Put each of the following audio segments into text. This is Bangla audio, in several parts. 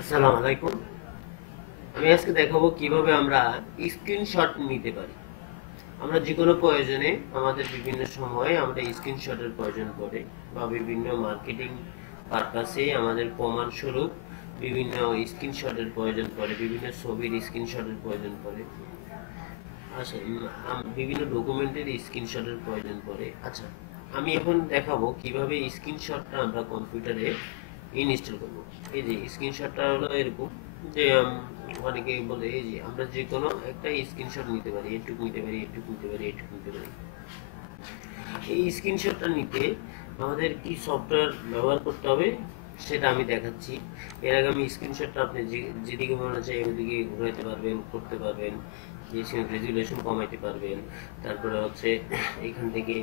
আসসালামু আলাইকুম। আমি আজকে দেখাবো কিভাবে আমরা স্ক্রিনশট নিতে পারি। আমরা যে কোনো প্রয়োজনে আমাদের বিভিন্ন সময়ে আমরা স্ক্রিনশটের প্রয়োজন পড়ে বা বিভিন্ন মার্কেটিং পারপাসে আমাদের প্রমাণস্বরূপ বিভিন্ন স্ক্রিনশটের প্রয়োজন পড়ে, বিভিন্ন ছবির স্ক্রিনশটের প্রয়োজন পড়ে। আচ্ছা, বিভিন্ন ডকুমেন্টের স্ক্রিনশটের প্রয়োজন পড়ে। আচ্ছা, আমি এখন দেখাবো কিভাবে স্ক্রিনশটটা আমরা কম্পিউটারে ইনস্টল করব। এই যে স্ক্রিনশটটা হলো এরকম যে অনেকে বলে এই যে আমরা যে কোনো একটা স্ক্রিনশট নিতে পারি, এটুকু নিতে পারি, এটুকু নিতে পারি, এটুকু নিতে পারি। এই স্ক্রিনশটটা নিতে আমাদের কি সফটওয়্যার ব্যবহার করতে হবে সেটা আমি দেখাচ্ছি। এর আগে আমি স্ক্রিনশটটা আপনি যেদিকে মনে চাই ওদিকে ঘুরাইতে পারবেন, করতে পারবেন, রেজুলেশন কমাইতে পারবেন। তারপরে হচ্ছে এখান থেকে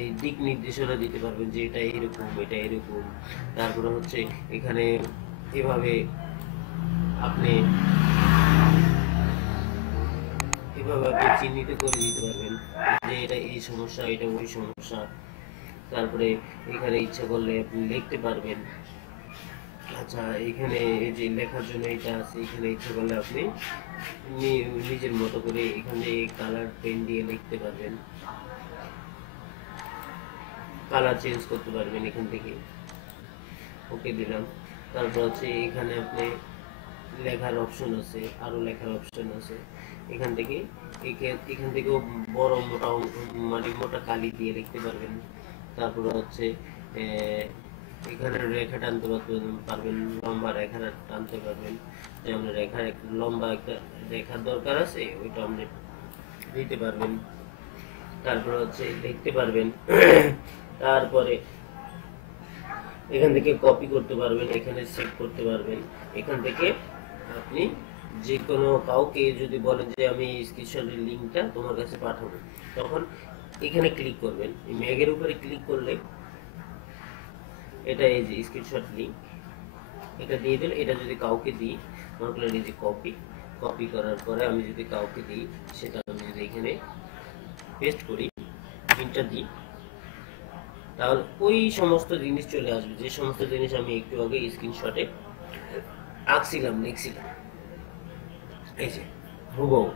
এই দিক নির্দেশনা দিতে পারবেন যে এটা এরকম, এটা এরকম। তারপরে হচ্ছে এখানে এভাবে আপনি এভাবে আপনি চিহ্নিত করে দিতে পারবেন যে এটা এই সমস্যা, এটা ওই সমস্যা। তারপরে এখানে ইচ্ছা করলে আপনি লিখতে পারবেন। আচ্ছা, এখানে এই যে লেখার জন্য এটা আছে, এখানে ইচ্ছা করলে আপনি নিজের মতো করে এখানে কালার পেন দিয়ে লিখতে পারবেন, কালার চেঞ্জ করতে পারবেন এখান থেকে। ওকে দিলাম। তারপর হচ্ছে এখানে আপনি লেখার অপশন আছে, আরো লেখার অপশন আছে। এখান থেকে এখান থেকেও বড় মোটা মানে মোটা কালি দিয়ে লিখতে পারবেন। তারপর হচ্ছে এখানে রেখা টানতে পারবেন, লম্বা রেখা টানতে পারবেন। যেমন রেখার একটা লম্বা একটা রেখার দরকার আছে, ওইটা আপনি দিতে পারবেন। তারপর হচ্ছে লিখতে পারবেন। তারপরে এখান থেকে কপি করতে পারবেন, এখানে সেভ করতে পারবেন। এখান থেকে আপনি যে কোনো কাউকে যদি বলেন যে আমি স্ক্রিনশটের লিঙ্কটা তোমার কাছে পাঠাবো, তখন এখানে ক্লিক করবেন। এই মেঘের উপরে ক্লিক করলে এটা এই যে স্ক্রিনশট লিঙ্ক, এটা দিয়ে দিলে, এটা যদি কাউকে দিই, মনে করলেন এই যে কপি করার পরে আমি যদি কাউকে দিই, সেটা আমি যদি এখানে পেস্ট করি, প্রিন্টার দিই, তাহলে ওই সমস্ত জিনিস চলে আসবে যে সমস্ত জিনিস আমি একটু আগে স্ক্রিনশটে আঁকছিলাম, লিখছিলাম। এই যে হুবহু।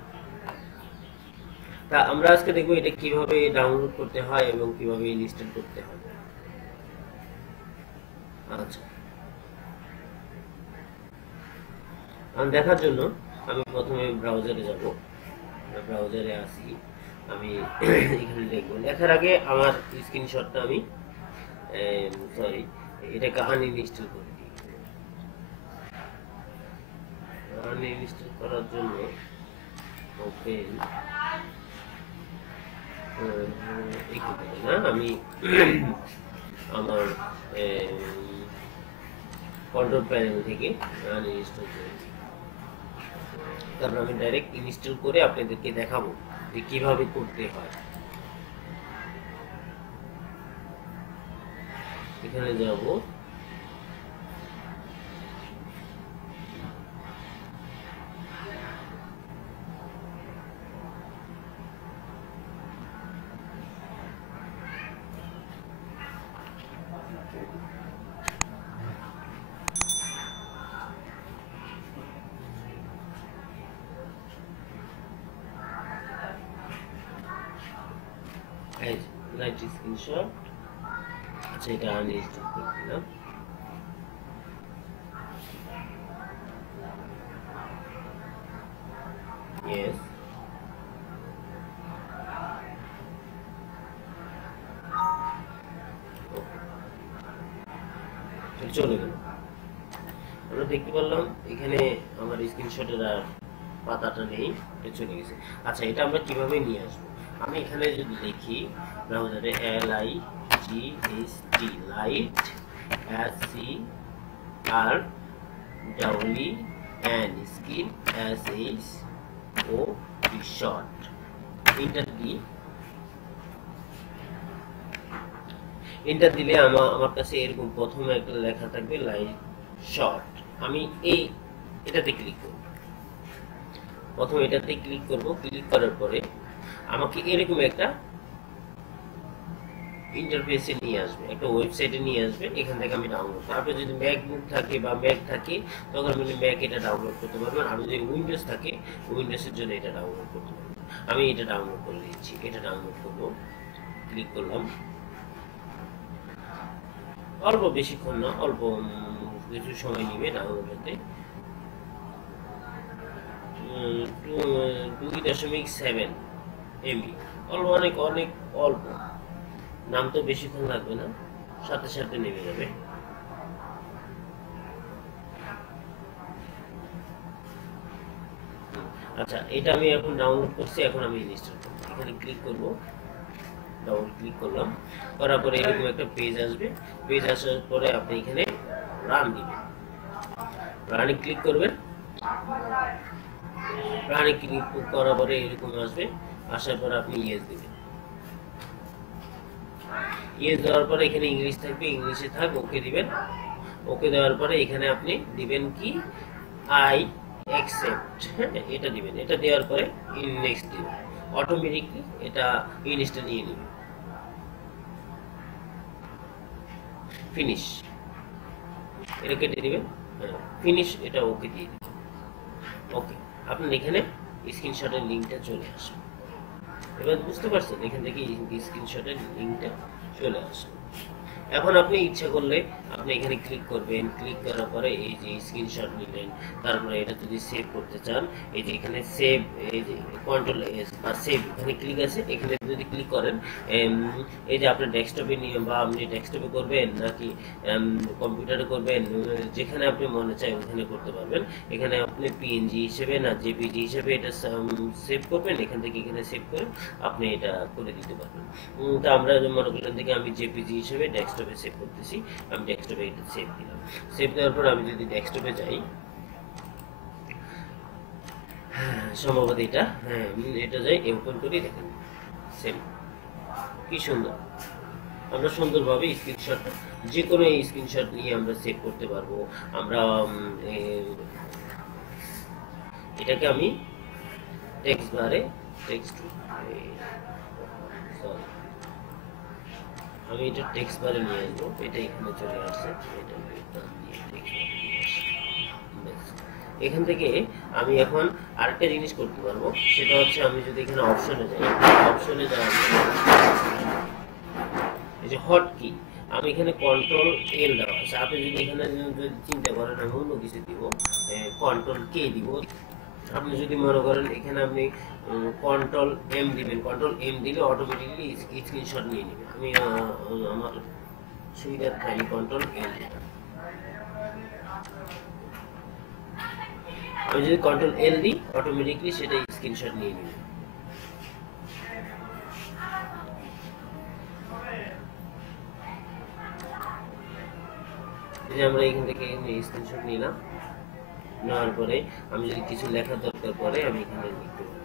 তা আমরা আজকে দেখবো এটা কিভাবে ডাউনলোড করতে হয় এবং কিভাবে ইনস্টল করতে হয়। আচ্ছা, দেখার জন্য আমি প্রথমে ব্রাউজারে যাব। ব্রাউজারে আসি, আমি এখানে লিখবো। লেখার আগে আমার স্ক্রিনশটটা আমি সরি এটাকে আনইনস্টল করে দিই। আনইনস্টল করার জন্য ওপেন না, আমি আমার কন্ট্রোল প্যানেল থেকে আনইনস্টল করে দিই। তারপর আমি ডাইরেক্ট ইনস্টল করে আপনাদেরকে দেখাবো যে কিভাবে করতে হয়। এখানে যাব, রাইট স্ক্রিনশট। আচ্ছা, এটা আনইনস্টল করে দিলাম। ইয়েস, চলে গেল। আমরা দেখতে পারলাম এখানে আমার স্ক্রিনশটের আর পাতাটা নেই, এটা চলে গেছে। আচ্ছা, এটা আমরা কিভাবে নিয়ে আসবো? আমি এখানে যদি লিখি ব্রাউজারে LIGHT light, SCRWN screen, SHOT short, enter দিই। এন্টার দিলে আমার কাছে এরকম প্রথমে একটা লেখা থাকবে লাইভ শর্ট। আমি এটাতে ক্লিক করব। প্রথমে এটাতে ক্লিক করব। ক্লিক করার পরে আমাকে এরকম একটা ইন্টারফেসে নিয়ে আসবে, একটা ওয়েবসাইটে নিয়ে আসবে। এখান থেকে আমি ডাউনলোড করব। আপনার যদি ম্যাকবুক থাকে বা ম্যাক থাকে তখন আপনি ম্যাক এটা ডাউনলোড করতে পারবেন। আর যদি উইন্ডোজ থাকে উইন্ডোজের জন্য এটা ডাউনলোড করতে পারবেন। আমি এটা ডাউনলোড করে দিচ্ছি, এটা ডাউনলোড করব, ক্লিক করলাম। অল্প বেশিক্ষণ না, অল্প কিছু সময় নিবে ডাউনলোড হতে। 2.7 MB, অল্প, অনেক অনেক অল্প, নাম তো বেশিক্ষণ লাগবে না, সাথে সাথে নেমে যাবে। আচ্ছা, এটা আমি এখন ডাউনলোড করছি, এখন আমি ইনস্টল করব। এখানে ক্লিক করব, ডাবল ক্লিক করলাম, করার পরে এরকম একটা পেজ আসবে। পেজ আসার পরে আপনি এখানে রান দিবেন, রানে ক্লিক করবেন। রানে ক্লিক করার পরে এরকম আসবে, আসার পরে আপনি ইয়েস দিবেন। ইয়েস দেওয়ার পরে এখানে ইংলিশ থাকবে, ইংলিশে থাক, ওকে দিবেন। ওকে দেওয়ার পরে এখানে আপনি দিবেন কি আই অ্যাকসেপ্ট, হ্যাঁ এটা দিবেন। এটা দেওয়ার পরে নেক্সট দিবেন, অটোমেটিকলি এটা ইনস্টল নিয়ে নেবে। ফিনিশ, এটা কেটে দিবেন, ফিনিশ, এটা ওকে দিয়ে দিবেন। ওকে, আপনার এখানে স্ক্রিনশটের লিঙ্কটা চলে আসে। এবার বুঝতে পারছেন, এখান থেকে স্ক্রিনশটের লিঙ্কটা চলে আসে। এখন আপনি ইচ্ছা করলে আপনি এখানে ক্লিক করবেন, ক্লিক করার পরে এই যে স্ক্রিনশট নিলেন, তারপরে এটা যদি সেভ করতে চান, এই যে এখানে সেভ, এই যে কন্ট্রোল এস বা সেভ, এখানে ক্লিক আছে, এখানে যদি ক্লিক করেন, এই যে আপনার ডেস্কটপে নিয়ে বা আপনি ডেস্কটপে করবেন নাকি কম্পিউটারে করবেন, যেখানে আপনি মনে চায় ওখানে করতে পারবেন। এখানে আপনি পিএনজি হিসেবে না জেপিজি হিসেবে এটা সেভ করবেন, এখান থেকে এখানে সেভ করে আপনি এটা করে দিতে পারবেন। তো আমরা মনে করলেন থেকে আমি জেপিজি হিসেবে ডেস্কটপে সেভ করতেছি, আমি ডেস্কটপে এটা সেভ দিলাম। সেভ দেওয়ার পর আমি যদি ডেস্কটপে যাই, সম্ভবত এটা, হ্যাঁ এটা যাই, ওপেন করি, দেখেন সেভ, কি সুন্দর। আমরা সুন্দরভাবে স্ক্রিনশট, যে কোনো স্ক্রিনশট নিয়ে আমরা সেভ করতে পারবো। আমরা এটাকে আমি টেক্সট বারে, আমি এটা টেক্সট বারে নিয়ে আসবো, এটা এখানে চলে আসছে, এখান থেকে আমি এখন আরেকটা জিনিস করতে পারবো, সেটা হচ্ছে আমি যদি এখানে অপশনে যাই, অপশনে যাওয়ার এই যে হট কি, আমি এখানে কন্ট্রোল এল দেওয়া আছে। আপনি যদি এখানে যদি চিন্তা করেন আমি অন্য কিছু দিব, কন্ট্রোল কে দিব। আপনি যদি মনে করেন এখানে আপনি কন্ট্রোল এম দিবেন, কন্ট্রোল এম দিলে অটোমেটিকলি স্ক্রিনশট নিয়ে নেবে। আমি আমার সুবিধার্থে আমি কন্ট্রোল এল দিলাম। আমি যদি কন্ট্রোল এল দিই অটোমেটিকলি সেটা স্ক্রিনশট নিয়ে নেবে। আমরা এখান থেকে স্ক্রিনশট নিলাম, নেওয়ার পরে আমি যদি কিছু লেখার দরকার পড়ে আমি এখানে লিখতে পারি।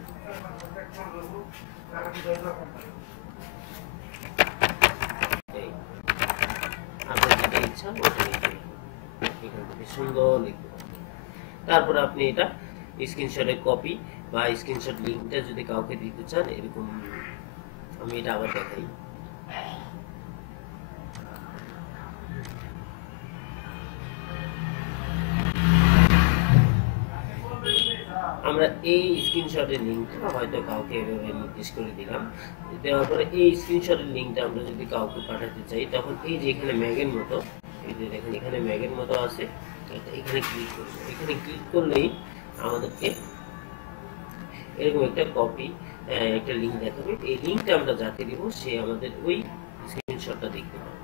আপনার যেটা ইচ্ছা ওটা লিখতে, এখান থেকে সুন্দর লিখতে পারেন। তারপরে আপনি এটা স্ক্রিনশটের কপি বা স্ক্রিনশট লিঙ্কটা যদি কাউকে দিতে চান, এরকম আমি এটা আবার দেখাই। আমরা এই স্ক্রিনশটের লিঙ্কটা হয়তো কাউকে এভাবে নির্দেশ করে দিলাম, দেওয়ার পরে এই স্ক্রিনশটের লিঙ্কটা আমরা যদি কাউকে পাঠাতে চাই, তখন এই যে এখানে ম্যাগের মতো, এই যে দেখেন এখানে ম্যাগের মতো আছে, এখানে ক্লিক করব। এখানে ক্লিক করলেই আমাদেরকে এরকম একটা কপি, একটা লিঙ্ক দেখাবে। এই লিঙ্কটা আমরা যাকে দিব সে আমাদের ওই স্ক্রিনশটটা দেখতে পাবে।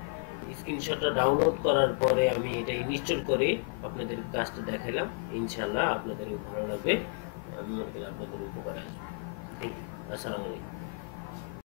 স্ক্রিনশটটা ডাউনলোড করার পরে আমি এটা ইনস্টল করে আপনাদের কাজটা দেখালাম। ইনশাআল্লাহ আপনাদের ভালো লাগবে, আমি মনে করি আপনাদের উপকারে আসবে। থ্যাংক ইউ, আসসালামু আলাইকুম।